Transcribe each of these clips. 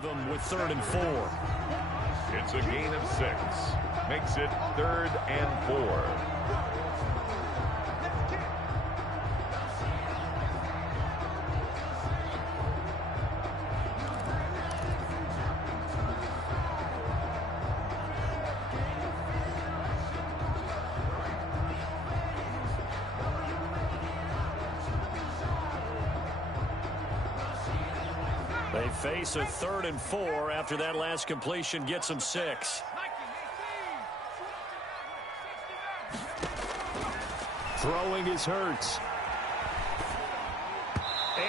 leave them with 3rd and 4. It's a gain of 6. Makes it 3rd and 4. They face a 3rd and 4 after that last completion gets them 6. Throwing is Hurts.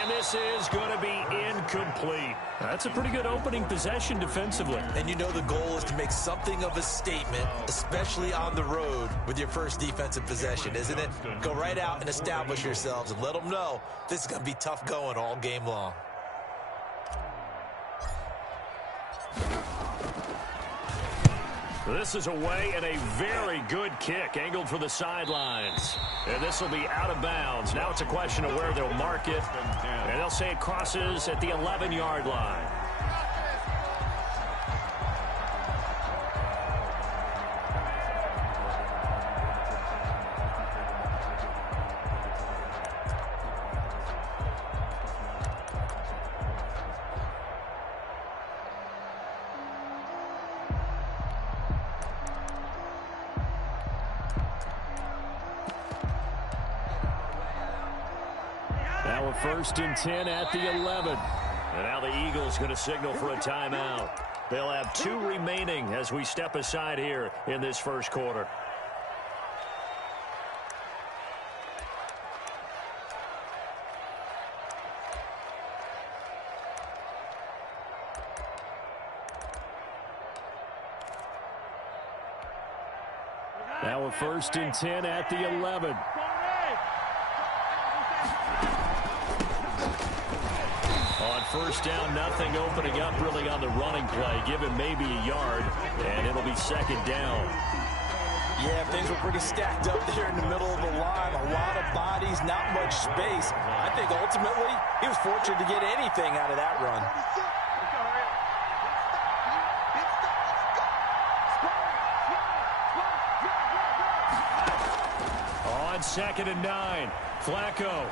And this is going to be incomplete. That's a pretty good opening possession defensively. And you know the goal is to make something of a statement, especially on the road with your first defensive possession, isn't it? Go right out and establish yourselves and let them know this is going to be tough going all game long. This is away and a very good kick angled for the sidelines. And this will be out of bounds. Now it's a question of where they'll mark it. And they'll say it crosses at the 11-yard line. Now a 1st and 10 at the 11. And now the Eagles going to signal for a timeout. They'll have 2 remaining as we step aside here in this first quarter. Now a 1st and 10 at the 11. On 1st down, nothing opening up really on the running play. Give him maybe a yard, and it'll be 2nd down. Yeah, things were pretty stacked up there in the middle of the line. A lot of bodies, not much space. I think ultimately he was fortunate to get anything out of that run. On 2nd and 9, Flacco.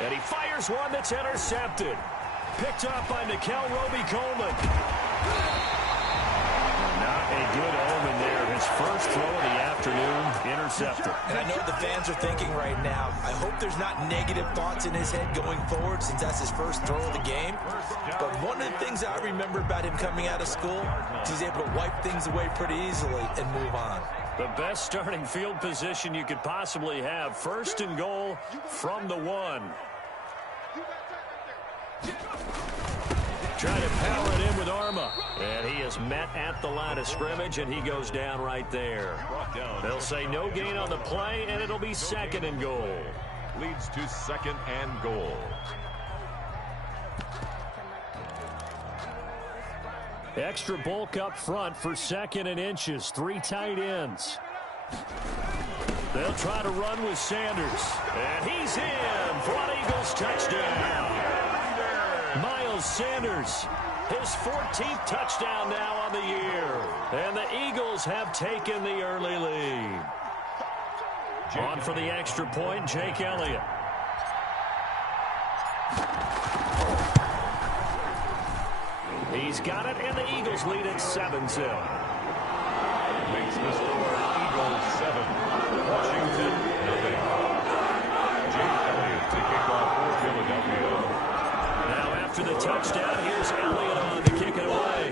And he fires one that's intercepted. Picked up by Nikel Roby-Coleman. Not a good omen there. His first throw of the afternoon, intercepted. And I know the fans are thinking right now, I hope there's not negative thoughts in his head going forward since that's his first throw of the game. But one of the things I remember about him coming out of school is he's able to wipe things away pretty easily and move on. The best starting field position you could possibly have. 1st and goal from the 1. Trying to power it in with Arma. And he is met at the line of scrimmage, and he goes down right there. They'll say no gain on the play, and it'll be 2nd and goal. Leads to 2nd and goal. Extra bulk up front for 2nd and inches. 3 tight ends. They'll try to run with Sanders. And he's in for an Eagles touchdown. Miles Sanders, his 14th touchdown now on the year. And the Eagles have taken the early lead. On for the extra point, Jake Elliott. He's got it, and the Eagles lead at 7-0. Makes the score Eagles 7, Washington 0. Jake Elliott to kick off for Philadelphia. Now after the touchdown, here's Elliott on to kick it away.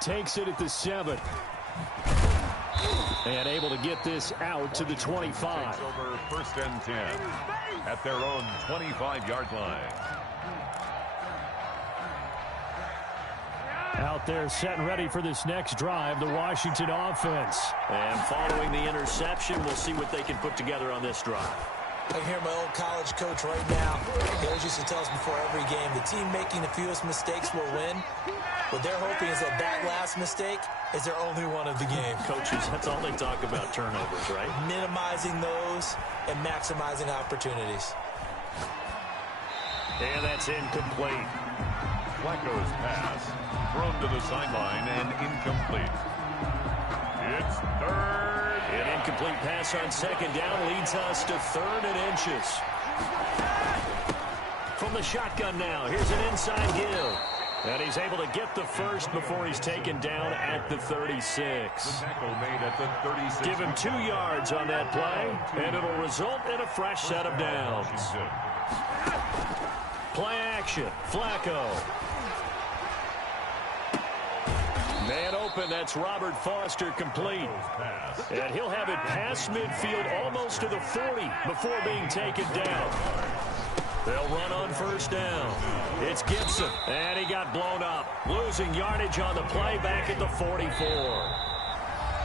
Takes it at the 7. And able to get this out to the 25. Takes over 1st and 10 at their own 25-yard line. Out there set and ready for this next drive, the Washington offense. And following the interception, we'll see what they can put together on this drive. I hear my old college coach right now. He always used to tell us before every game, the team making the fewest mistakes will win. What they're hoping is that that last mistake is their only one of the game. Coaches, that's all they talk about, turnovers, right? Minimizing those and maximizing opportunities. And that's incomplete. Flacco's pass thrown to the sideline and incomplete. It's third. An incomplete pass on second down leads us to 3rd and inches. From the shotgun now, here's an inside give. And he's able to get the first before he's taken down at the 36. The tackle made at the 36. Give him 2 yards on that play, and it'll result in a fresh set of downs. Play action, Flacco. Man open, that's Robert Foster complete. And he'll have it past midfield almost to the 40 before being taken down. They'll run on first down. It's Gibson, and he got blown up. Losing yardage on the play back at the 44.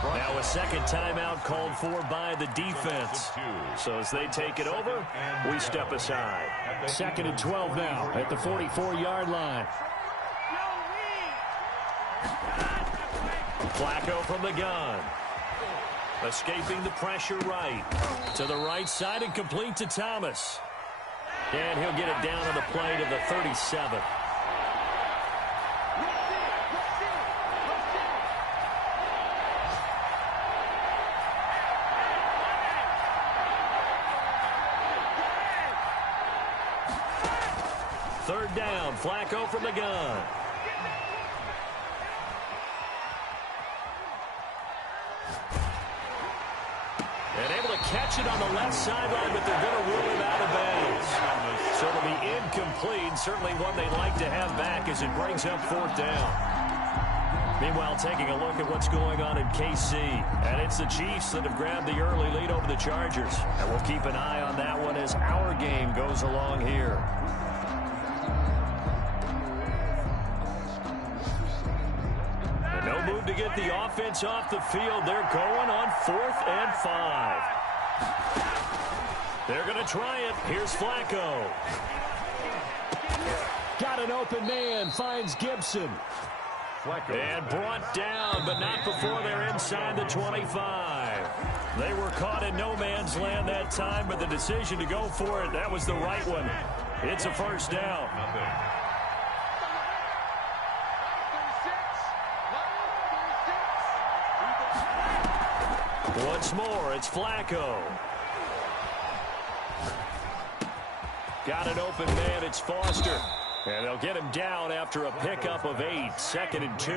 Now a second timeout called for by the defense. So as they take it over, we step aside. 2nd and 12 now at the 44-yard line. Flacco from the gun. Escaping the pressure right. To the right side and complete to Thomas. And he'll get it down on the play to the 37. Third down, Flacco from the gun. And able to catch it on the left sideline, but they're going to rule him out of bounds. So it'll be incomplete. Certainly one they'd like to have back as it brings up 4th down. Meanwhile, taking a look at what's going on in KC. And it's the Chiefs that have grabbed the early lead over the Chargers. And we'll keep an eye on that one as our game goes along here. And no move to get the offense off the field. They're going on 4th and 5. They're going to try it. Here's Flacco. Got an open man. Finds Gibson. And brought down, but not before they're inside the 25. They were caught in no man's land that time, but the decision to go for it, that was the right one. It's a first down. Once more, it's Flacco. Got an open man, it's Foster. And they'll get him down after a pickup of 8. 2nd and 2.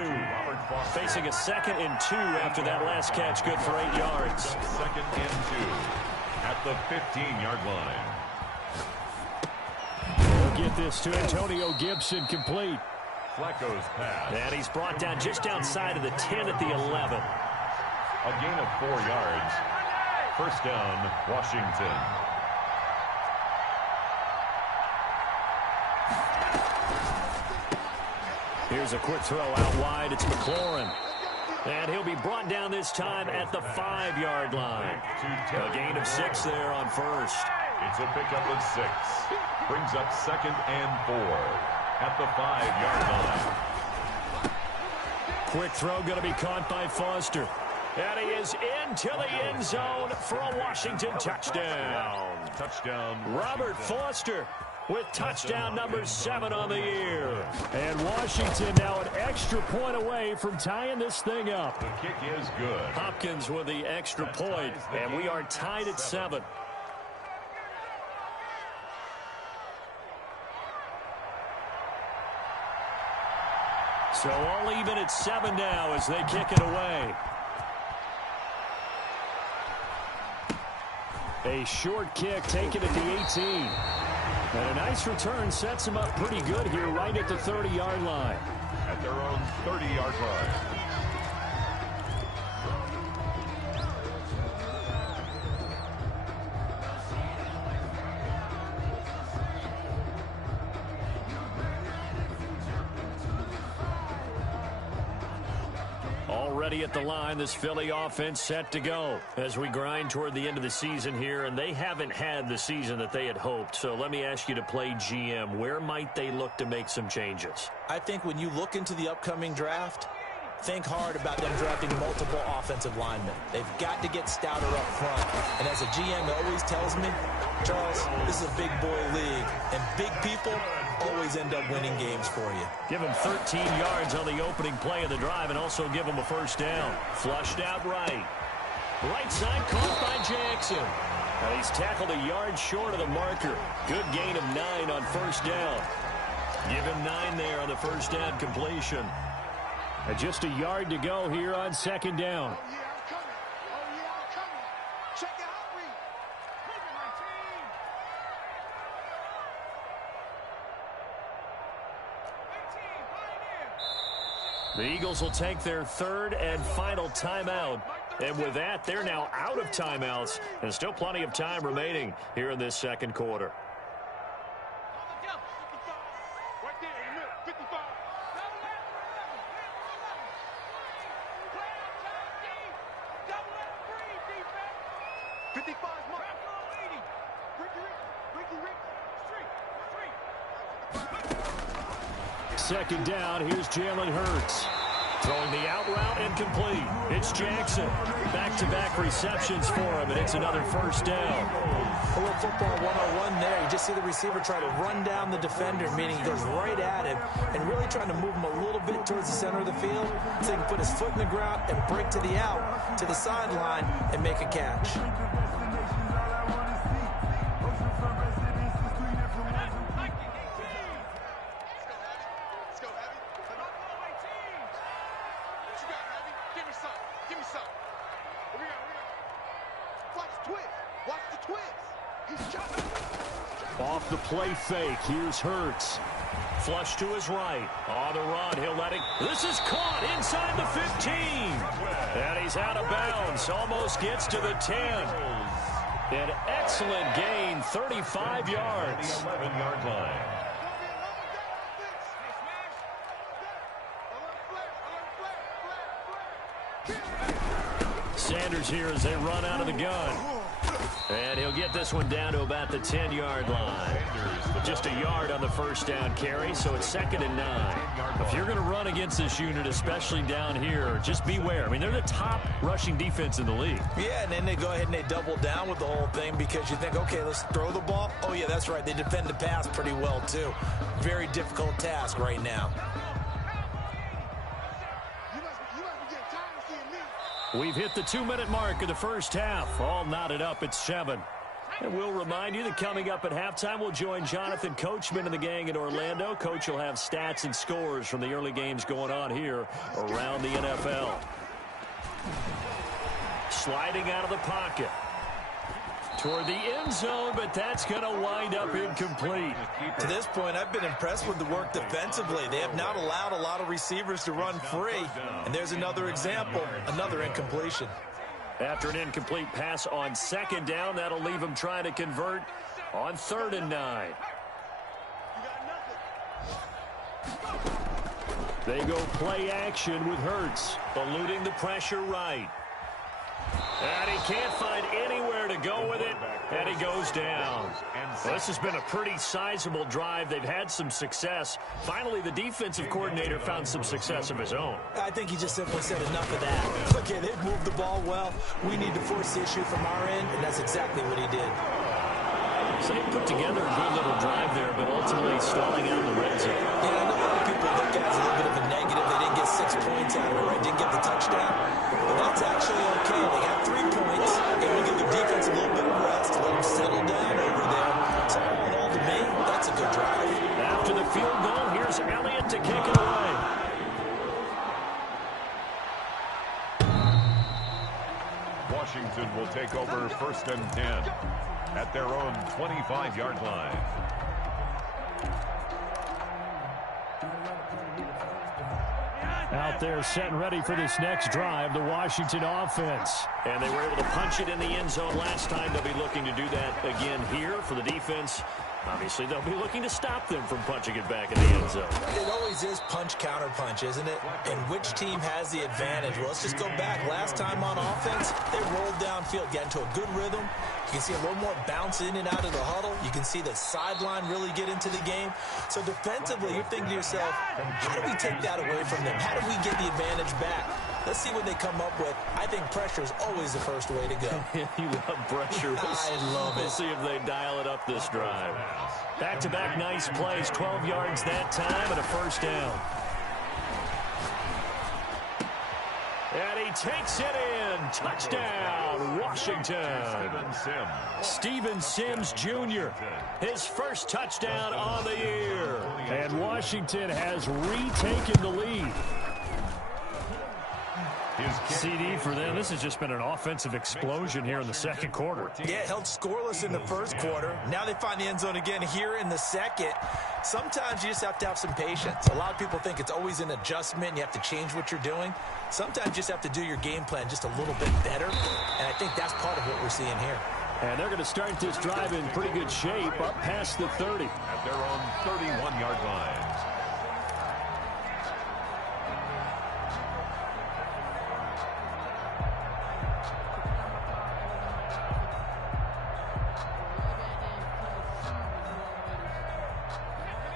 Facing a 2nd and 2 after that last catch, good for 8 yards. 2nd and 2 at the 15-yard line. We'll get this to Antonio Gibson complete. Flacco's pass. And he's brought down just outside of the 10 at the 11. A gain of 4 yards. First down, Washington. Here's a quick throw out wide. It's McLaurin. And he'll be brought down this time at the 5-yard line. A gain of 6 there on first. It's a pickup of 6. Brings up 2nd and 4 at the 5-yard line. Quick throw going to be caught by Foster. And he is into the end zone for a Washington touchdown. Touchdown. Robert Foster with touchdown number 7 on the year. And Washington now an extra point away from tying this thing up. The kick is good. Hopkins with the extra point, and we are tied at 7. So all even at 7 now as they kick it away. A short kick taken at the 18. And a nice return sets him up pretty good here right at the 30-yard line. At their own 30-yard line. Already at the line, this Philly offense set to go as we grind toward the end of the season here, and they haven't had the season that they had hoped. So let me ask you to play GM. Where might they look to make some changes? I think when you look into the upcoming draft, think hard about them drafting multiple offensive linemen. They've got to get stouter up front. And as a GM always tells me, Charles, this is a big boy league, and big people always end up winning games for you. Give him 13 yards on the opening play of the drive and also give him a first down. Flushed out right. Right side caught by Jackson. And he's tackled a yard short of the marker. Good gain of 9 on first down. Give him 9 there on the first down completion. And just a yard to go here on second down. The Eagles will take their third and final timeout. And with that, they're now out of timeouts. And still plenty of time remaining here in this second quarter. Second down, here's Jalen Hurts. Throwing the out route and complete. It's Jackson. Back-to-back receptions for him, and it's another first down. A little football 101 there. You just see the receiver try to run down the defender, meaning he goes right at him and really trying to move him a little bit towards the center of the field so he can put his foot in the ground and break to the out, to the sideline, and make a catch. Off the play fake, here's Hurts. Flush to his right. On the run, he'll let it. This is caught inside the 15. And he's out of bounds. Almost gets to the 10. An excellent gain, 35 yards. 11-yard line. Sanders here as they run out of the gun. And he'll get this one down to about the 10-yard line. Just a yard on the first down carry, so it's 2nd and 9. If you're going to run against this unit, especially down here, just beware. I mean, they're the top rushing defense in the league. Yeah, and then they go ahead and they double down with the whole thing because you think, okay, let's throw the ball. Oh, yeah, that's right. They defend the pass pretty well, too. Very difficult task right now. We've hit the 2-minute mark of the first half. All knotted up at 7. And we'll remind you that coming up at halftime, we'll join Jonathan Coachman and the gang in Orlando. Coach will have stats and scores from the early games going on here around the NFL. Sliding out of the pocket toward the end zone, but that's going to wind up incomplete. To this point, I've been impressed with the work defensively. They have not allowed a lot of receivers to run free. And there's another example, another incompletion. After an incomplete pass on second down, that'll leave them trying to convert on 3rd and 9. They go play action with Hurts, eluding the pressure right. And he can't find anywhere to go with it, and he goes down. Well, this has been a pretty sizable drive. They've had some success. Finally, the defensive coordinator found some success of his own. I think he just simply said enough of that. Okay, they've moved the ball well. We need to force the issue from our end, and that's exactly what he did. So they put together a good little drive there, but ultimately stalling out in the red zone. Yeah, I know a lot of people look at it as a little bit of a negative. They didn't get 6 points out of it, right? Didn't get the touchdown. But that's actually okay. They got 3 points, and we'll give the defense a little bit of rest, let them settle down over there. So all in all, to me, that's a good drive. After the field goal, here's Elliott to kick it away. Washington will take over 1st and 10 at their own 25-yard line. Out there set and ready for this next drive, the Washington offense. And they were able to punch it in the end zone last time. They'll be looking to do that again here for the defense. Obviously, they'll be looking to stop them from punching it back in the end zone. It always is punch-counter-punch, isn't it? And which team has the advantage? Well, let's just go back. Last time on offense, they rolled downfield, got into a good rhythm. You can see a little more bounce in and out of the huddle. You can see the sideline really get into the game. So defensively, you're thinking to yourself, how do we take that away from them? How do we get the advantage back? Let's see what they come up with. I think pressure is always the first way to go. You love pressure. I love it. We'll see if they dial it up this drive. Back-to-back nice plays, 12 yards that time and a first down. And he takes it in. Touchdown, Washington. Steven Sims Jr., his first touchdown on the year. And Washington has retaken the lead. CD for them. This has just been an offensive explosion here in the second quarter. Yeah, held scoreless in the first quarter. Now they find the end zone again here in the second. Sometimes you just have to have some patience. A lot of people think it's always an adjustment and you have to change what you're doing. Sometimes you just have to do your game plan just a little bit better, and I think that's part of what we're seeing here. And they're going to start this drive in pretty good shape, up past the 30. At their own 31-yard line.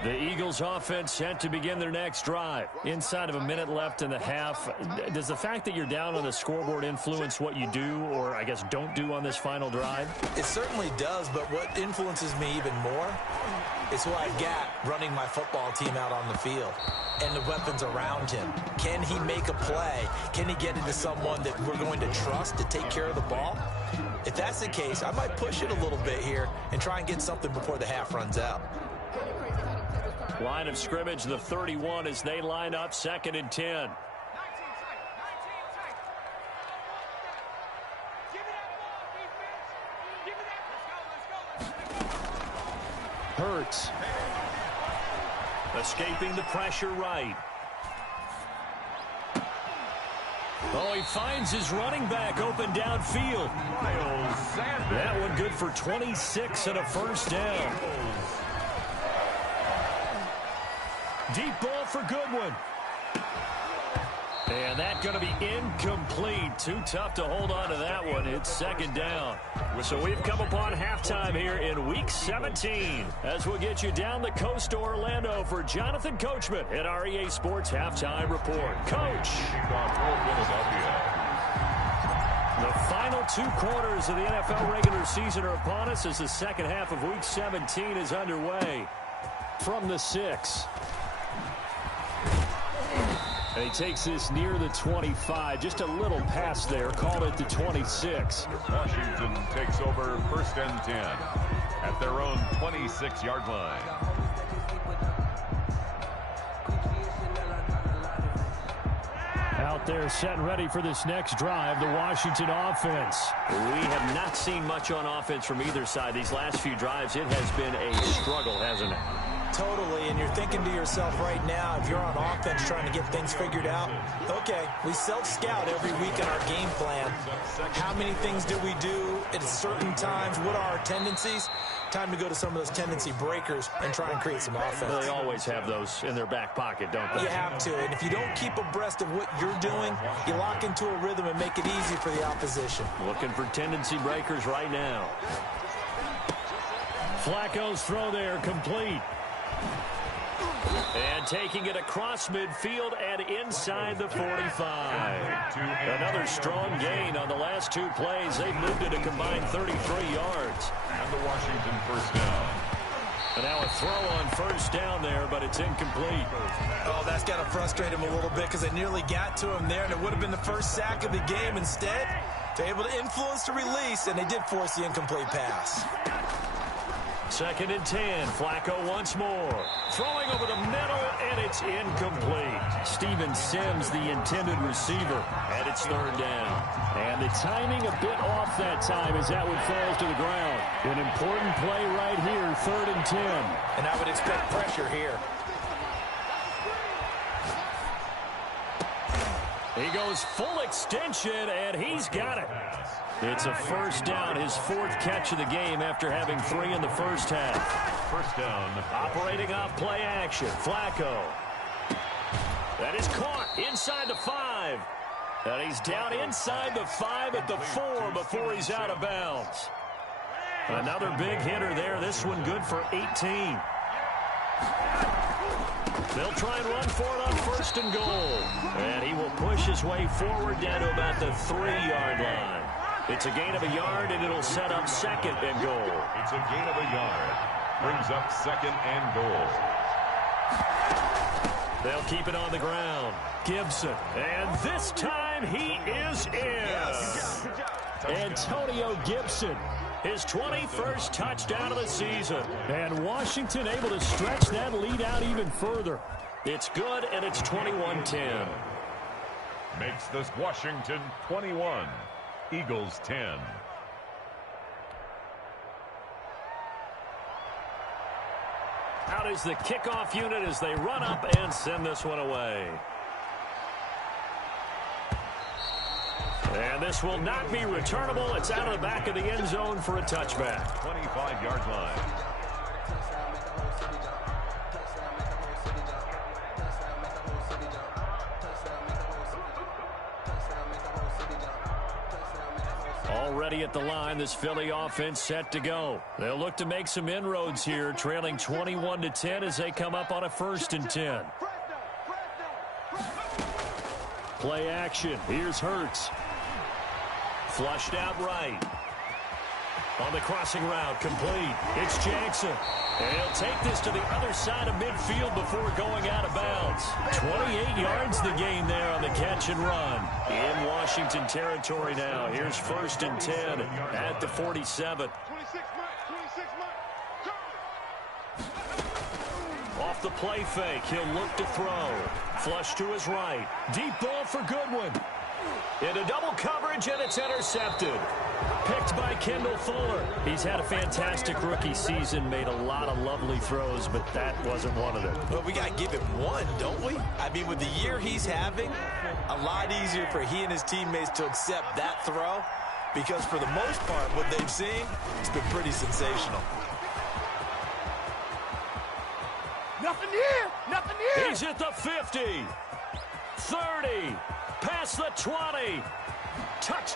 The Eagles offense set to begin their next drive. Inside of a minute left in the half. Does the fact that you're down on the scoreboard influence what you do, or I guess don't do on this final drive? It certainly does, but what influences me even more is who I've got running my football team out on the field and the weapons around him. Can he make a play? Can he get into someone that we're going to trust to take care of the ball? If that's the case, I might push it a little bit here and try and get something before the half runs out. Line of scrimmage, the 31 as they line up, 2nd and 10. Hurts. Escaping the pressure right. Oh, he finds his running back open downfield. That one good for 26 and a first down. Deep ball for Goodwin. And that's going to be incomplete. Too tough to hold on to that one. It's 2nd down. So we've come upon halftime here in Week 17 as we'll get you down the coast to Orlando for Jonathan Coachman at our EA Sports Halftime Report. Coach. The final 2 quarters of the NFL regular season are upon us as the second half of Week 17 is underway. From the 6. And he takes this near the 25. Just a little pass there. Called it the 26. Washington takes over 1st and 10 at their own 26-yard line. Out there set and ready for this next drive, the Washington offense. We have not seen much on offense from either side. These last few drives, it has been a struggle, hasn't it? Totally, and you're thinking to yourself right now, if you're on offense trying to get things figured out, okay, we self-scout every week in our game plan. How many things do we do at certain times? What are our tendencies? Time to go to some of those tendency breakers and try and create some offense. Well, they always have those in their back pocket, don't they? You have to, and if you don't keep abreast of what you're doing, you lock into a rhythm and make it easy for the opposition. Looking for tendency breakers right now. Flacco's throw there, complete. And taking it across midfield and inside the 45. Another strong gain on the last 2 plays. They've moved it a combined 33 yards. And the Washington first down. And now a throw on first down there, but it's incomplete. Oh, that's got to frustrate him a little bit because they nearly got to him there, and it would have been the first sack of the game. Instead, they're able to influence the release, and they did force the incomplete pass. 2nd and 10. Flacco once more. Throwing over the middle, and it's incomplete. Steven Sims, the intended receiver, and it's 3rd down. And the timing a bit off that time as that one falls to the ground. An important play right here, 3rd and 10. And I would expect pressure here. He goes full extension, and he's got it. It's a first down, his fourth catch of the game after having 3 in the first half. First down. Operating off play action. Flacco. That is caught inside the 5. And he's down inside the 5 at the 4 before he's out of bounds. Another big hitter there. This one good for 18. They'll try and run for it on first and goal. And he will push his way forward down to about the 3-yard line. It's a gain of a yard, and it'll set up second and goal. It's a gain of a yard. Brings up second and goal. They'll keep it on the ground. Gibson. And this time he is in. Yes. Antonio Gibson. His 21st touchdown of the season. And Washington able to stretch that lead out even further. It's good, and it's 21-10. Makes this Washington 21. Eagles 10. Out is the kickoff unit as they run up and send this one away. And this will not be returnable. It's out of the back of the end zone for a touchback. 25-yard line. Already at the line, this Philly offense set to go. They'll look to make some inroads here, trailing 21-10 as they come up on a 1st and 10. Play action. Here's Hurts. Flushed out right. On the crossing route, complete. It's Jackson. And he'll take this to the other side of midfield before going out of bounds. 28 yards the gain there on the catch and run. In Washington territory now. Here's 1st and 10 at the 47. Off the play fake, he'll look to throw. Flush to his right. Deep ball for Goodwin. Into double coverage, and it's intercepted. Picked by Kendall Fuller. He's had a fantastic rookie season, made a lot of lovely throws, but that wasn't one of them. Well, we got to give him one, don't we? I mean, with the year he's having, a lot easier for he and his teammates to accept that throw, because for the most part, what they've seen, it's been pretty sensational. Nothing here! Nothing here! He's at the 50. 30. Past the 20. Touchdown.